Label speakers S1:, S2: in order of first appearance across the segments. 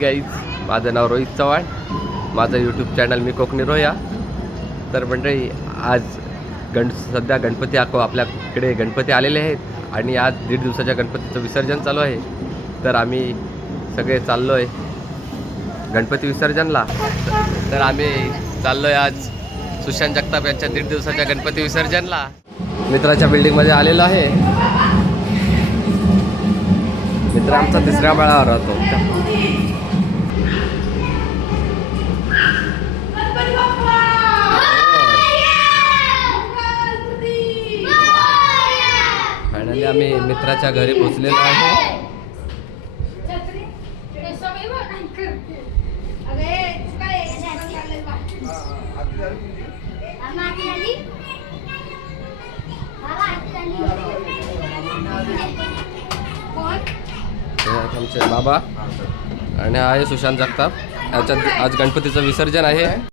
S1: Guys माझं नाव रोहित चव्हाण. माझं YouTube channel मी कोकणी रोया. तर मंडळी आज गण सध्या गणपती आखो आपल्याकडे गणपती आलेले आहेत आणि आज दीड दिवसाच्या गणपतीचं विसर्जन चालू आहे. तर आम्ही सगळे चाललो आहे गणपती विसर्जनला. तर आम्ही चाललो आहे आज सुशांत जगताप यांच्या दीड दिवसाच्या गणपती विसर्जनला. मित्राच्या बिल्डिंगमध्ये आलेलो आहे. मित्र आमचा तिसऱ्या बाळावर राहतो. फायनली आम्ही मित्राच्या घरी पोचलेलो आहे. आमचे बाबा. आणि आहे सुशांत जगताप. याच्यात आज गणपतीचं विसर्जन आहे.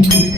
S2: Thank you.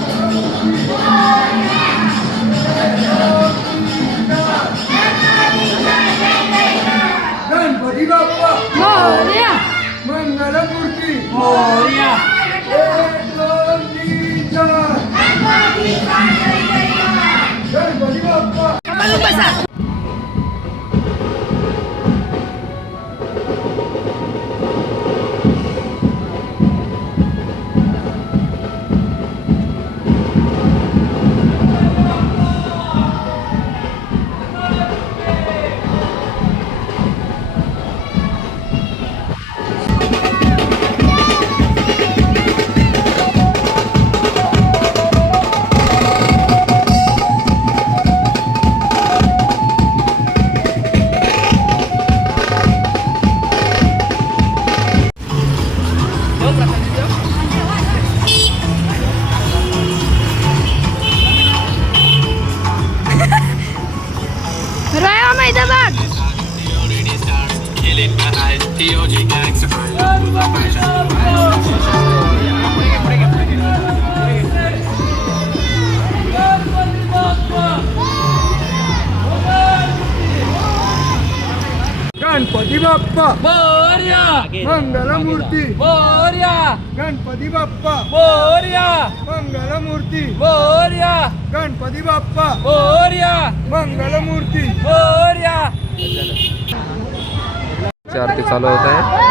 S2: casa.
S1: Ganpati Bappa.
S2: Morya.
S3: Mangalmurti.
S1: Morya.
S3: Ganpati Bappa.
S1: Morya.
S3: Mangalmurti.
S1: Morya.
S3: Ganpati Bappa.
S1: Morya.
S3: Mangalmurti.
S1: Morya.
S3: चार
S2: ते चालू होत आहे.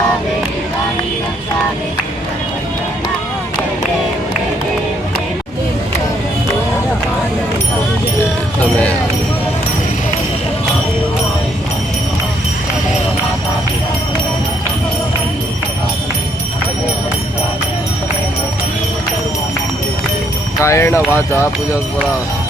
S1: caindo a vaza,
S3: puxa.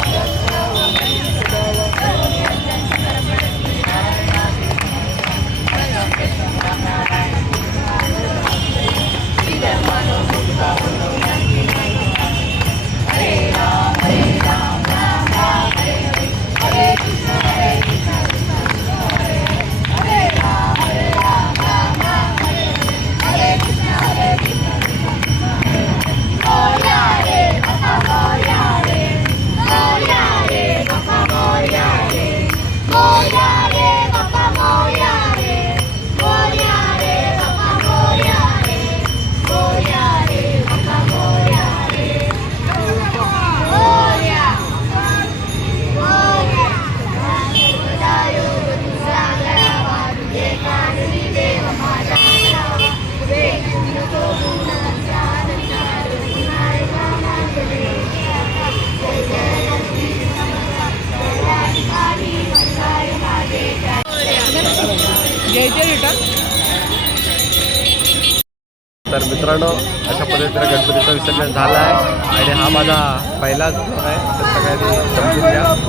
S3: मित्रांनो अशा पद्धतीनं गणपतीचं विसर्जन झालं आहे. आणि हा माझा पहिलाच आहे. तर सगळ्यांनी समजून घ्या.